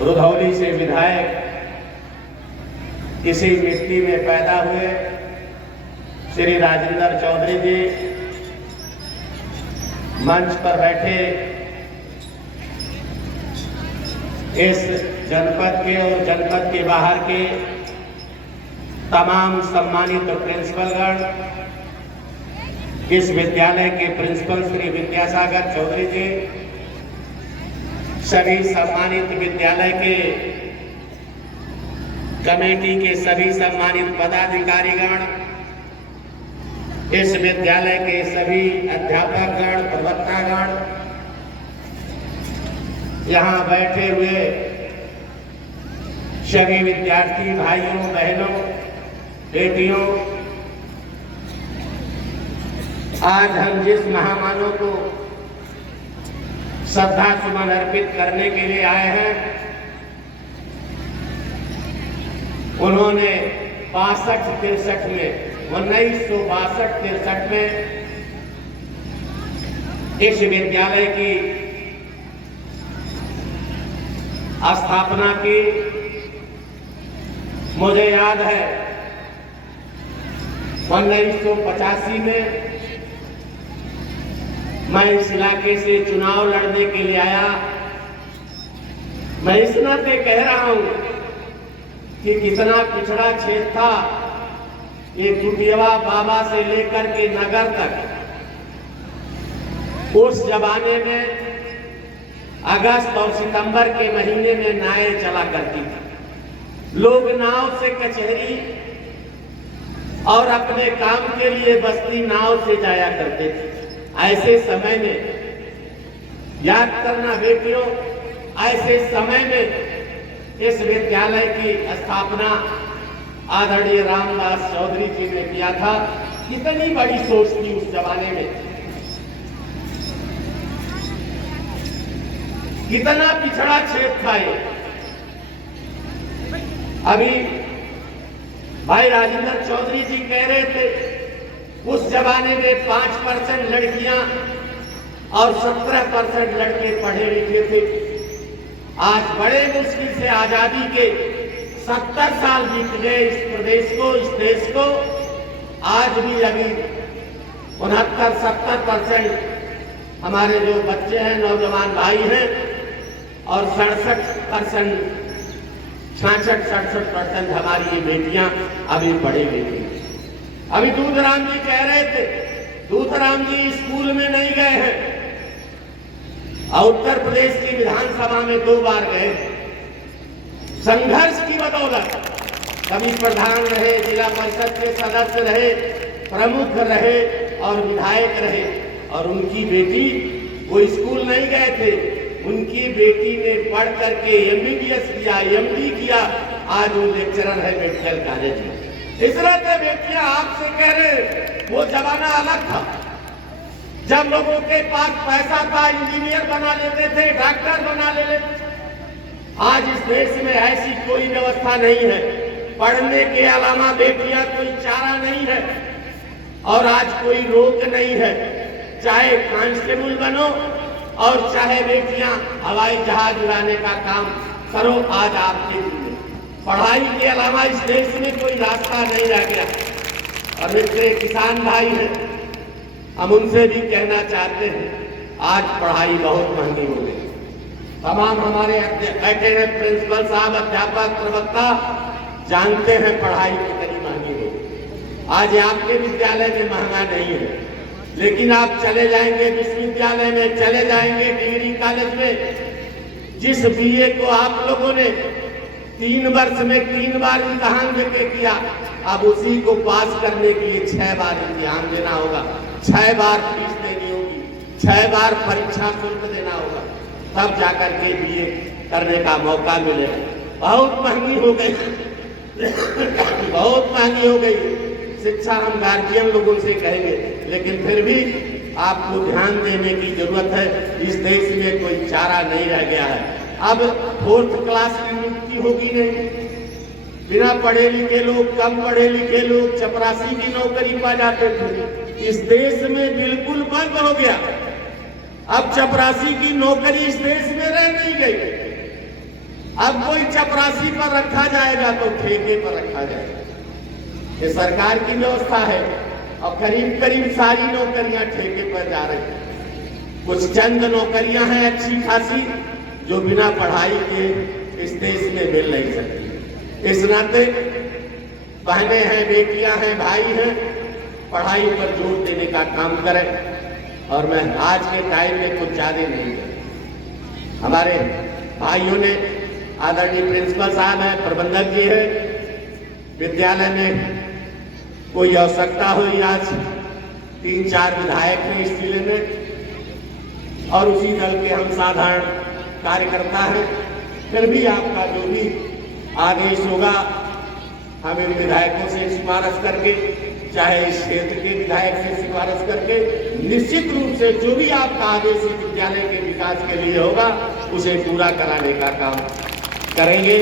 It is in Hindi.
रुधौली से विधायक इसी मिट्टी में पैदा हुए श्री राजेंद्र चौधरी जी मंच पर बैठे इस जनपद के और जनपद के बाहर के तमाम सम्मानित प्रिंसिपलगण, इस विद्यालय के प्रिंसिपल श्री विद्यासागर चौधरी जी, सभी सम्मानित विद्यालय के कमेटी के सभी सम्मानित पदाधिकारीगण, इस विद्यालय के सभी अध्यापकगण, प्रवक्तागण, यहाँ बैठे हुए सभी विद्यार्थी भाइयों बहनों बेटियों, आज हम जिस महामानव को श्रद्धा सुमन अर्पित करने के लिए आए हैं, उन्होंने 62-63 में 1962-63 में इस विद्यालय की स्थापना की। मुझे याद है 1985 में मैं इस इलाके से चुनाव लड़ने के लिए आया। मैं इस नाते कह रहा हूं कि कितना पिछड़ा क्षेत्र था। ये टुटियावा बाबा से लेकर के नगर तक उस जमाने में अगस्त और सितंबर के महीने में नावें चला करती थी। लोग नाव से कचहरी और अपने काम के लिए बस्ती नाव से जाया करते थे। ऐसे समय में याद करना बेटियों, ऐसे समय में इस विद्यालय की स्थापना आदरणीय रामदास चौधरी जी ने किया था। कितनी बड़ी सोच थी उस जमाने में, कितना पिछड़ा क्षेत्र था ये। अभी भाई राजेंद्र चौधरी जी कह रहे थे उस जमाने में 5% लड़कियां और 17% लड़के पढ़े लिखे थे। आज बड़े मुश्किल से आजादी के 70 साल बीत गए इस प्रदेश को, इस देश को। आज भी अभी 69-70% हमारे जो बच्चे हैं, नौजवान भाई हैं, और 66% हमारी ये बेटियां अभी पढ़ी लिखी हैं। अभी दूधराम जी कह रहे थे, दूधराम जी स्कूल में नहीं गए हैं और उत्तर प्रदेश की विधानसभा में 2 बार गए। संघर्ष की बदौलत कभी प्रधान रहे, जिला परिषद के सदस्य रहे, प्रमुख रहे और विधायक रहे। और उनकी बेटी वो स्कूल नहीं गए थे, उनकी बेटी ने पढ़ करके MBBS किया, MD किया, आज वो लेक्चरर है मेडिकल कॉलेज में। इस तरह से बेटियां आपसे कह रहे, वो जमाना अलग था जब लोगों के पास पैसा था, इंजीनियर बना लेते थे, डॉक्टर बना लेते थे। आज इस देश में ऐसी कोई व्यवस्था नहीं है। पढ़ने के अलावा बेटियां कोई चारा नहीं है और आज कोई रोक नहीं है। चाहे कांस्टेबल बनो और चाहे बेटियां हवाई जहाज उड़ाने का काम करो, आज आपके लिए पढ़ाई के अलावा इस देश में कोई रास्ता नहीं रह गया। और मेरे किसान भाई हैं, हम उनसे भी कहना चाहते हैं, आज पढ़ाई बहुत महंगी हो गई। तमाम हमारे बैठे हैं प्रिंसिपल साहब, अध्यापक, प्रवक्ता जानते हैं पढ़ाई कितनी महंगी हो गई। आज आपके विद्यालय में महंगा नहीं है, लेकिन आप चले जाएंगे विश्वविद्यालय में, चले जाएंगे डिग्री कॉलेज में, जिस BA को आप लोगों ने 3 वर्ष में 3 बार इम्तिहान देके किया, अब उसी को पास करने के लिए 6 बार इम्तिहान देना होगा, 6 बार फीस देनी होगी, 6 बार परीक्षा शुल्क देना होगा, तब जाकर के BA करने का मौका मिलेगा। बहुत महंगी हो गई बहुत महंगी हो गई शिक्षा। हम गार्जियन लोगों से कहेंगे, लेकिन फिर भी आपको ध्यान देने की जरूरत है। इस देश में कोई चारा नहीं रह गया है। अब 4th क्लास की नियुक्ति होगी नहीं, बिना पढ़े लिखे लोग, कम पढ़े लिखे लोग चपरासी की नौकरी पा जाते थे। इस देश में बिल्कुल बंद हो गया। अब चपरासी की नौकरी इस देश में रह नहीं गई। अब कोई चपरासी पर रखा जाएगा तो ठेके पर रखा जाएगा। ये सरकार की व्यवस्था है और करीब करीब सारी नौकरियां ठेके पर जा रही हैं। कुछ चंद नौकरियां हैं अच्छी खासी जो बिना पढ़ाई के इस देश में मिल नहीं सकती। इस नाते बहनें हैं, बेटियां हैं, भाई हैं, पढ़ाई पर जोर देने का काम करें। और मैं आज के टाइम में कुछ ज्यादा नहीं कर, हमारे भाइयों ने, आदरणीय प्रिंसिपल साहब हैं, प्रबंधक जी हैं, विद्यालय में कोई आवश्यकता हुई, आज 3-4 विधायक हैं इस जिले में और उसी दल के हम साधारण कार्यकर्ता हैं। फिर भी आपका जो भी आदेश होगा हम इन विधायकों से सिफारिश करके, चाहे इस क्षेत्र के विधायक से सिफारिश करके, निश्चित रूप से जो भी आपका आदेश इस विद्यालय के विकास के लिए होगा उसे पूरा कराने का काम करेंगे।